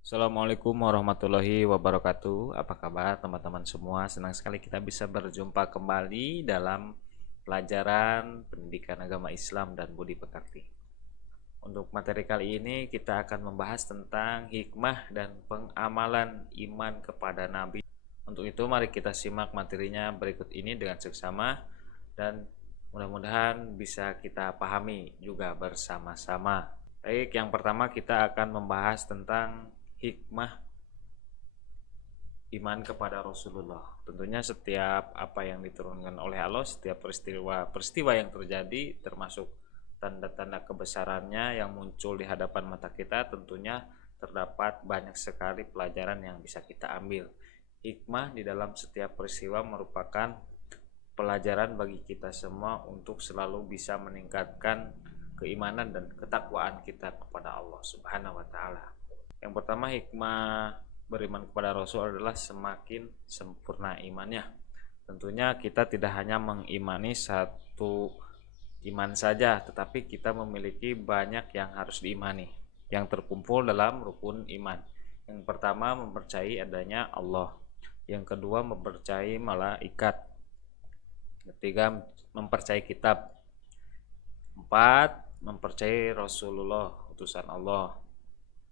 Assalamualaikum warahmatullahi wabarakatuh. Apa kabar teman-teman semua? Senang sekali kita bisa berjumpa kembali dalam pelajaran pendidikan agama Islam dan budi pekerti. Untuk materi kali ini kita akan membahas tentang hikmah dan pengamalan iman kepada Nabi. Untuk itu mari kita simak materinya berikut ini dengan seksama dan mudah-mudahan bisa kita pahami juga bersama-sama. Baik, yang pertama kita akan membahas tentang hikmah iman kepada Rasulullah. Tentunya setiap apa yang diturunkan oleh Allah, setiap peristiwa yang terjadi termasuk tanda-tanda kebesarannya yang muncul di hadapan mata kita, tentunya terdapat banyak sekali pelajaran yang bisa kita ambil. Hikmah di dalam setiap peristiwa merupakan pelajaran bagi kita semua untuk selalu bisa meningkatkan keimanan dan ketakwaan kita kepada Allah Subhanahu wa taala. Yang pertama, hikmah beriman kepada Rasul adalah semakin sempurna imannya. Tentunya kita tidak hanya mengimani satu iman saja, tetapi kita memiliki banyak yang harus diimani, yang terkumpul dalam rukun iman. Yang pertama, mempercayai adanya Allah. Yang kedua, mempercayai malaikat. Ketiga, mempercayai kitab. Empat, mempercayai Rasulullah, utusan Allah.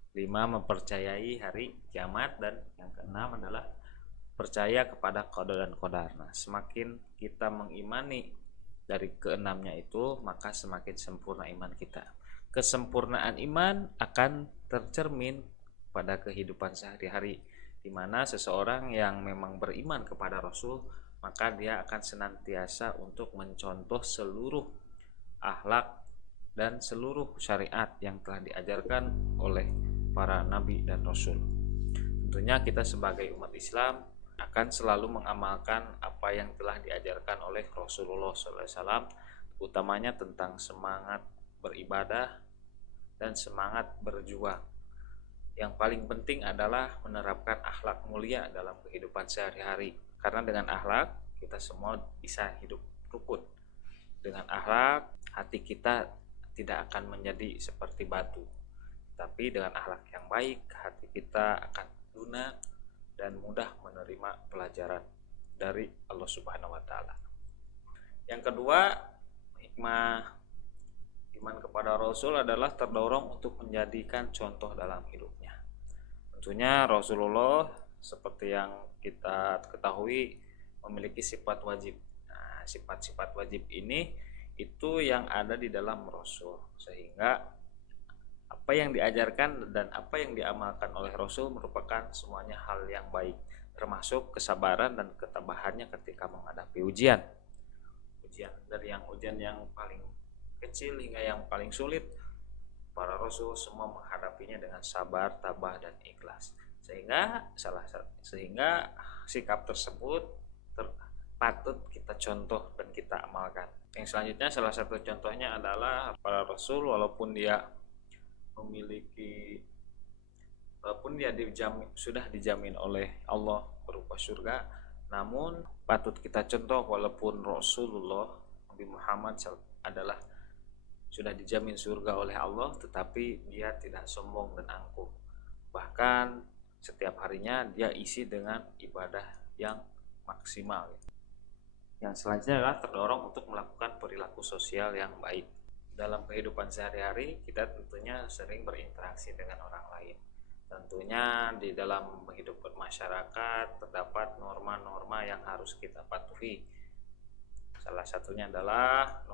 5. Mempercayai hari kiamat. Dan yang keenam adalah percaya kepada qada dan qadar. Nah, semakin kita mengimani dari keenamnya itu, maka semakin sempurna iman kita. Kesempurnaan iman akan tercermin pada kehidupan sehari-hari, di mana seseorang yang memang beriman kepada Rasul, maka dia akan senantiasa untuk mencontoh seluruh akhlak dan seluruh syariat yang telah diajarkan oleh para nabi dan rasul. Tentunya kita sebagai umat Islam akan selalu mengamalkan apa yang telah diajarkan oleh Rasulullah SAW, utamanya tentang semangat beribadah dan semangat berjuang. Yang paling penting adalah menerapkan akhlak mulia dalam kehidupan sehari-hari, karena dengan akhlak kita semua bisa hidup rukun. Dengan akhlak hati kita tidak akan menjadi seperti batu, tapi dengan akhlak yang baik hati kita akan lunak dan mudah menerima pelajaran dari Allah Subhanahu wa taala. Yang kedua, hikmah iman kepada Rasul adalah terdorong untuk menjadikan contoh dalam hidupnya. Tentunya Rasulullah seperti yang kita ketahui memiliki sifat wajib. Nah, sifat-sifat wajib ini itu yang ada di dalam Rasul, sehingga apa yang diajarkan dan apa yang diamalkan oleh Rasul merupakan semuanya hal yang baik, termasuk kesabaran dan ketabahannya ketika menghadapi ujian. Ujian yang paling kecil hingga yang paling sulit, para Rasul semua menghadapinya dengan sabar, tabah dan ikhlas. Sehingga sikap tersebut patut kita contoh dan kita amalkan. Yang selanjutnya, salah satu contohnya adalah para Rasul walaupun dia sudah dijamin oleh Allah berupa surga, namun patut kita contoh walaupun Rasulullah Nabi Muhammad adalah sudah dijamin surga oleh Allah, tetapi dia tidak sombong dan angkuh. Bahkan setiap harinya dia isi dengan ibadah yang maksimal. Yang selanjutnya adalah terdorong untuk melakukan perilaku sosial yang baik. Dalam kehidupan sehari-hari kita tentunya sering berinteraksi dengan orang lain. Tentunya di dalam hidup bermasyarakat terdapat norma-norma yang harus kita patuhi. Salah satunya adalah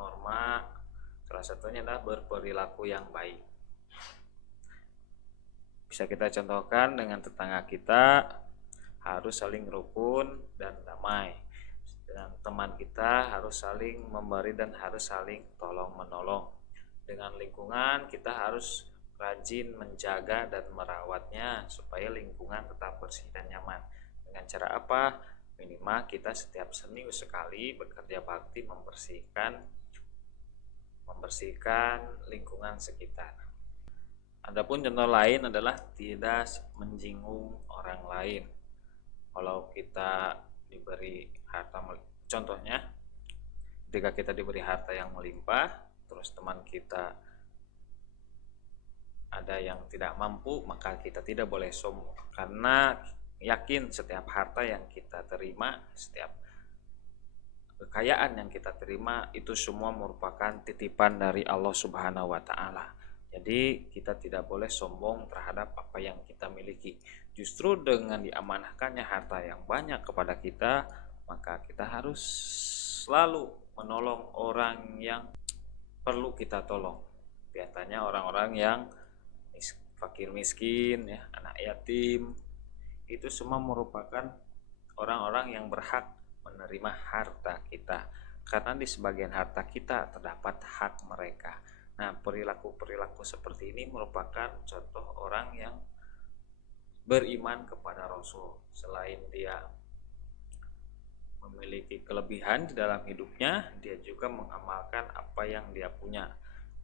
berperilaku yang baik. Bisa kita contohkan dengan tetangga kita harus saling rukun dan damai. Dengan teman kita harus saling memberi dan harus saling tolong menolong. Dengan lingkungan kita harus rajin menjaga dan merawatnya supaya lingkungan tetap bersih dan nyaman. Dengan cara apa? Minimal kita setiap seminggu sekali bekerja bakti membersihkan lingkungan sekitar. Adapun contoh lain adalah tidak menjinggung orang lain. Kalau kita diberi harta, contohnya ketika kita diberi harta yang melimpah, terus teman kita ada yang tidak mampu, maka kita tidak boleh sombong, karena yakin setiap harta yang kita terima, setiap kekayaan yang kita terima itu semua merupakan titipan dari Allah Subhanahu wa taala. Jadi kita tidak boleh sombong terhadap apa yang kita miliki. Justru dengan diamanahkannya harta yang banyak kepada kita, maka kita harus selalu menolong orang yang perlu kita tolong. Biasanya orang-orang yang fakir miskin, ya, anak yatim, itu semua merupakan orang-orang yang berhak menerima harta kita, karena di sebagian harta kita terdapat hak mereka. Nah, perilaku-perilaku seperti ini merupakan contoh orang yang beriman kepada Rasul. Selain dia memiliki kelebihan di dalam hidupnya, dia juga mengamalkan apa yang dia punya,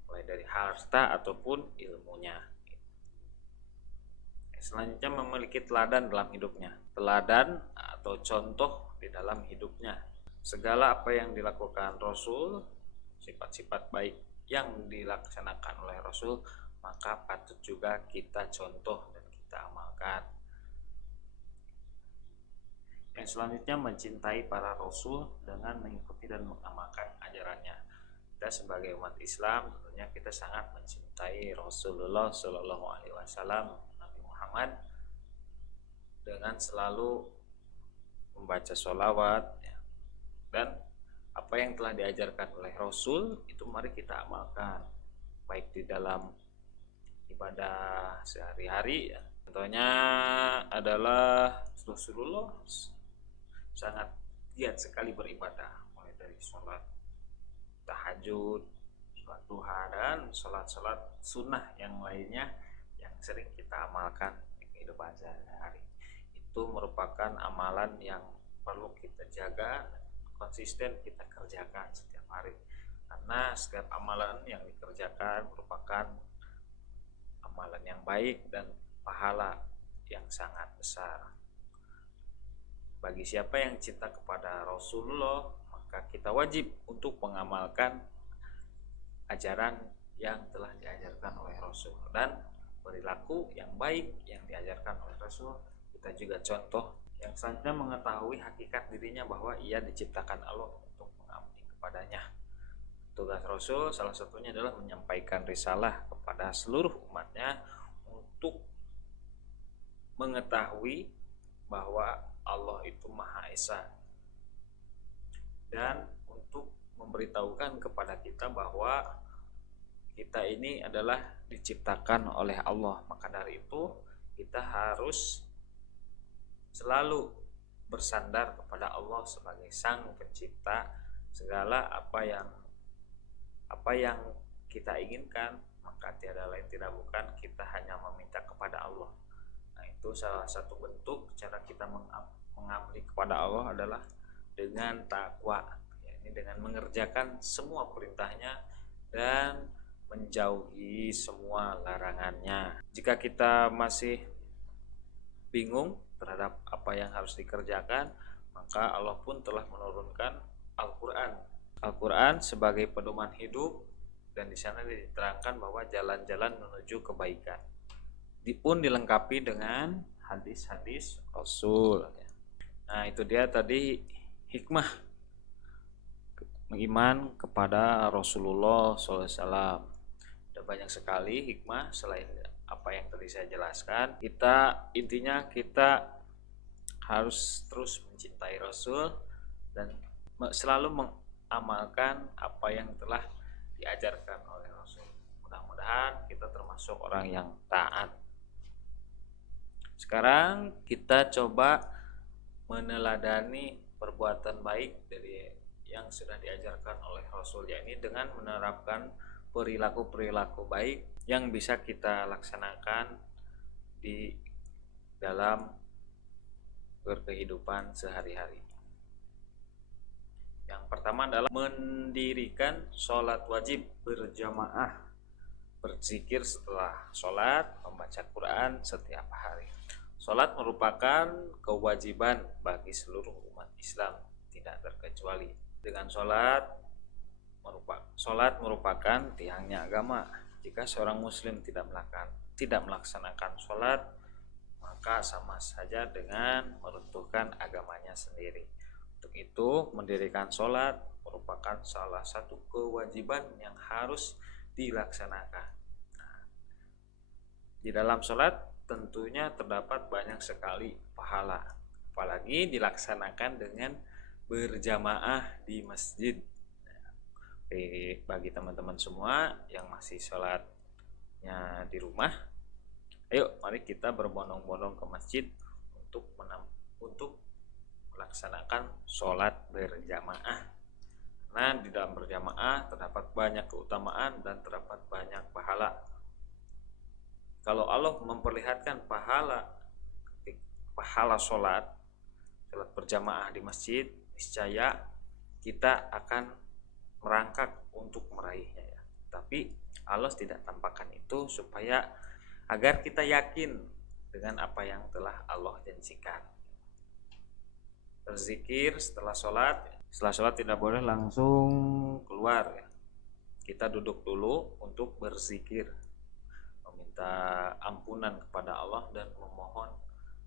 mulai dari harta ataupun ilmunya. Selanjutnya, memiliki teladan dalam hidupnya. Teladan atau contoh di dalam hidupnya. Segala apa yang dilakukan Rasul, sifat-sifat baik yang dilaksanakan oleh Rasul, maka patut juga kita contoh dan kita amalkan. Yang selanjutnya, mencintai para Rasul dengan mengikuti dan mengamalkan ajarannya. Kita sebagai umat Islam tentunya kita sangat mencintai Rasulullah Shallallahu Alaihi Wasallam, Muhammad, dengan selalu membaca sholawat, ya, dan apa yang telah diajarkan oleh Rasul itu mari kita amalkan, baik di dalam ibadah sehari-hari, ya. Contohnya adalah Rasulullah sangat giat sekali beribadah, mulai dari sholat tahajud, sholat duha, dan sholat-sholat sunnah yang lainnya yang sering kita amalkan di kehidupan sehari-hari. Itu merupakan amalan yang perlu kita jaga, konsisten kita kerjakan setiap hari, karena setiap amalan yang dikerjakan merupakan amalan yang baik dan pahala yang sangat besar. Bagi siapa yang cinta kepada Rasulullah, maka kita wajib untuk mengamalkan ajaran yang telah diajarkan oleh Rasul, dan perilaku yang baik yang diajarkan oleh Rasul kita juga contoh. Yang selanjutnya, mengetahui hakikat dirinya bahwa ia diciptakan Allah untuk mengabdi kepadanya. Tugas Rasul salah satunya adalah menyampaikan risalah kepada seluruh umatnya untuk mengetahui bahwa Allah itu Maha Esa, dan untuk memberitahukan kepada kita bahwa kita ini adalah diciptakan oleh Allah. Maka dari itu kita harus selalu bersandar kepada Allah sebagai Sang Pencipta. Segala apa yang kita inginkan, maka tiada lain tidak bukan kita hanya meminta kepada Allah. Nah, itu salah satu bentuk cara kita mengabdi kepada Allah adalah dengan takwa, yakni dengan mengerjakan semua perintahnya dan menjauhi semua larangannya. Jika kita masih bingung terhadap apa yang harus dikerjakan, maka Allah pun telah menurunkan Al-Quran. Al-Quran sebagai pedoman hidup, dan di sana diterangkan bahwa jalan-jalan menuju kebaikan. Pun dilengkapi dengan hadis-hadis Rasul. Nah, itu dia tadi hikmah mengiman kepada Rasulullah SAW. Ada banyak sekali hikmah selain apa yang tadi saya jelaskan. Intinya kita harus terus mencintai Rasul dan selalu mengamalkan apa yang telah diajarkan oleh Rasul. Mudah-mudahan kita termasuk orang yang taat. Sekarang kita coba meneladani perbuatan baik dari yang sudah diajarkan oleh Rasul, yakni dengan menerapkan perilaku-perilaku baik yang bisa kita laksanakan di dalam berkehidupan sehari-hari. Yang pertama adalah mendirikan sholat wajib berjamaah, berzikir setelah sholat, membaca Quran setiap hari. Sholat merupakan kewajiban bagi seluruh umat Islam, tidak terkecuali. Dengan sholat merupakan tiangnya agama. Jika seorang muslim tidak tidak melaksanakan sholat, maka sama saja dengan meruntuhkan agamanya sendiri. Untuk itu, mendirikan sholat merupakan salah satu kewajiban yang harus dilaksanakan. Nah, di dalam sholat tentunya terdapat banyak sekali pahala, apalagi dilaksanakan dengan berjamaah di masjid. Bagi teman-teman semua yang masih sholatnya di rumah, ayo mari kita berbondong-bondong ke masjid untuk melaksanakan sholat berjamaah. Nah, di dalam berjamaah terdapat banyak keutamaan dan terdapat banyak pahala. Kalau Allah memperlihatkan pahala sholat berjamaah di masjid, niscaya kita akan merangkak untuk meraihnya ya. Tapi Allah tidak tampakkan itu supaya agar kita yakin dengan apa yang telah Allah janjikan. Berzikir setelah sholat tidak boleh langsung keluar ya. Kita duduk dulu untuk berzikir, meminta ampunan kepada Allah dan memohon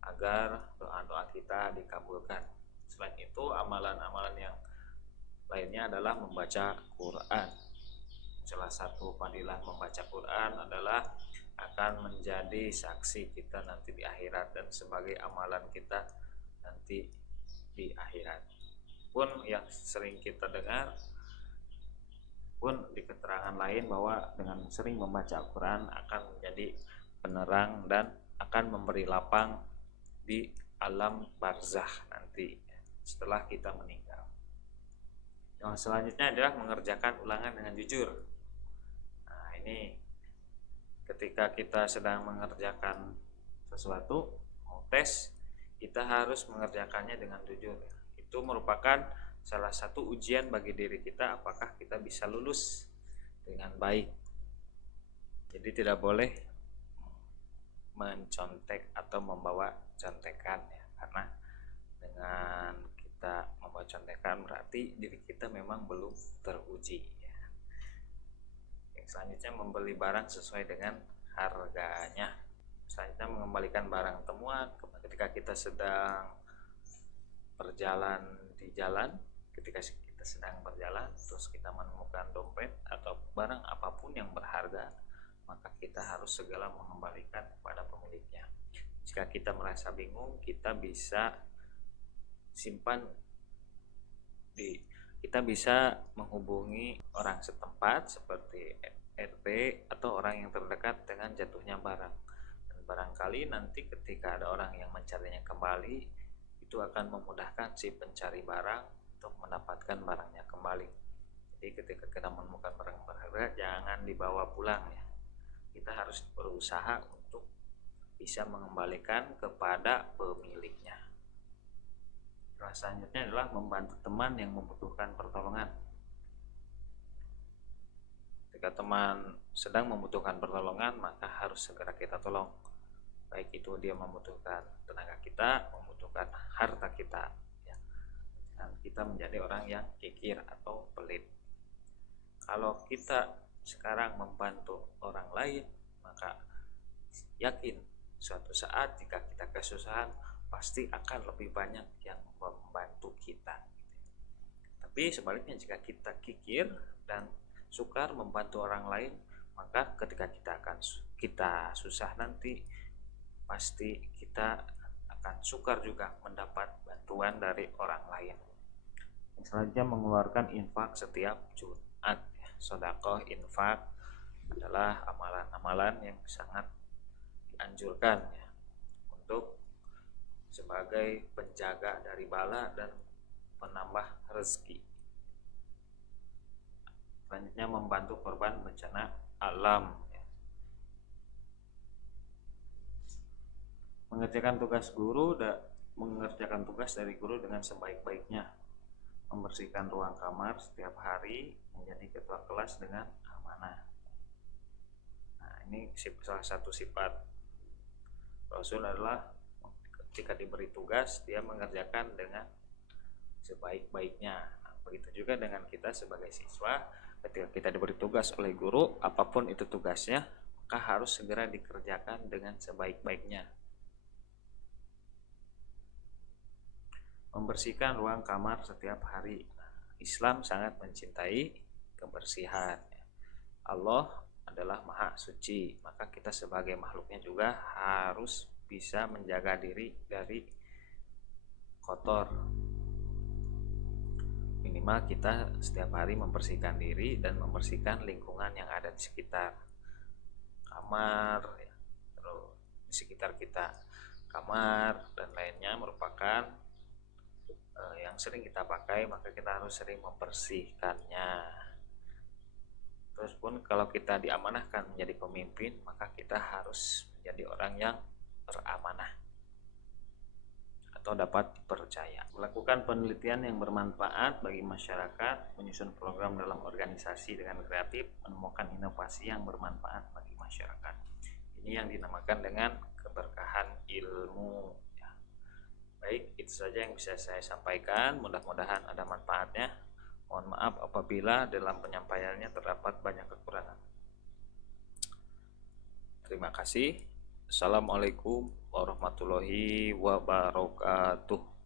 agar doa-doa kita dikabulkan. Selain itu, amalan-amalan yang lainnya adalah membaca Quran. Salah satu fadilah membaca Quran adalah akan menjadi saksi kita nanti di akhirat dan sebagai amalan kita nanti di akhirat. Pun yang sering kita dengar pun di keterangan lain bahwa dengan sering membaca Al-Quran akan menjadi penerang dan akan memberi lapang di alam barzakh nanti setelah kita meninggal. Yang selanjutnya adalah mengerjakan ulangan dengan jujur. Nah, ini ketika kita sedang mengerjakan sesuatu, mau tes, kita harus mengerjakannya dengan jujur. Itu merupakan salah satu ujian bagi diri kita apakah kita bisa lulus dengan baik. Jadi tidak boleh mencontek atau membawa contekan ya, karena dengan kita membawa contekan berarti diri kita memang belum teruji ya. Yang selanjutnya membeli barang sesuai dengan harganya. Selanjutnya mengembalikan barang temuan ketika kita sedang berjalan di jalan. Ketika kita sedang berjalan terus kita menemukan dompet atau barang apapun yang berharga, maka kita harus segera mengembalikan kepada pemiliknya. Jika kita merasa bingung, kita bisa kita bisa menghubungi orang setempat seperti RT atau orang yang terdekat dengan jatuhnya barang. Dan barangkali nanti ketika ada orang yang mencarinya kembali, itu akan memudahkan si pencari barang untuk mendapatkan barangnya kembali. Jadi ketika kita menemukan barang berharga, jangan dibawa pulang ya. Kita harus berusaha untuk bisa mengembalikan kepada pemiliknya. Selanjutnya adalah membantu teman yang membutuhkan pertolongan. Ketika teman sedang membutuhkan pertolongan, maka harus segera kita tolong. Baik itu dia membutuhkan tenaga kita, membutuhkan harta kita ya. Dan kita menjadi orang yang kikir atau pelit. Kalau kita sekarang membantu orang lain, maka yakin suatu saat jika kita kesusahan pasti akan lebih banyak yang membantu kita. Tapi sebaliknya jika kita kikir dan sukar membantu orang lain, maka ketika kita susah nanti pasti kita akan sukar juga mendapat bantuan dari orang lain. Yang selanjutnya mengeluarkan infak setiap Jumat. Sedekah infak adalah amalan-amalan yang sangat dianjurkan ya, untuk sebagai penjaga dari bala dan penambah rezeki. Selanjutnya membantu korban bencana alam ya. Mengerjakan tugas dari guru dengan sebaik-baiknya. Membersihkan ruang kamar setiap hari, menjadi ketua kelas dengan amanah. Nah, ini salah satu sifat Rasul adalah ketika diberi tugas dia mengerjakan dengan sebaik-baiknya. Nah, begitu juga dengan kita sebagai siswa, ketika kita diberi tugas oleh guru apapun itu tugasnya, maka harus segera dikerjakan dengan sebaik-baiknya. Membersihkan ruang kamar setiap hari. Islam sangat mencintai kebersihan. Allah adalah maha suci, maka kita sebagai makhluknya juga harus bisa menjaga diri dari kotor. Minimal kita setiap hari membersihkan diri dan membersihkan lingkungan yang ada di sekitar kamar, terus di sekitar kita. Kamar dan lainnya merupakan yang sering kita pakai, maka kita harus sering membersihkannya. Terus pun kalau kita diamanahkan menjadi pemimpin, maka kita harus menjadi orang yang beramanah atau dapat dipercaya. Melakukan penelitian yang bermanfaat bagi masyarakat, menyusun program dalam organisasi dengan kreatif, menemukan inovasi yang bermanfaat bagi masyarakat. Ini yang dinamakan dengan keberkahan ilmu. Baik, itu saja yang bisa saya sampaikan. Mudah-mudahan ada manfaatnya. Mohon maaf apabila dalam penyampaiannya terdapat banyak kekurangan. Terima kasih. Assalamualaikum warahmatullahi wabarakatuh.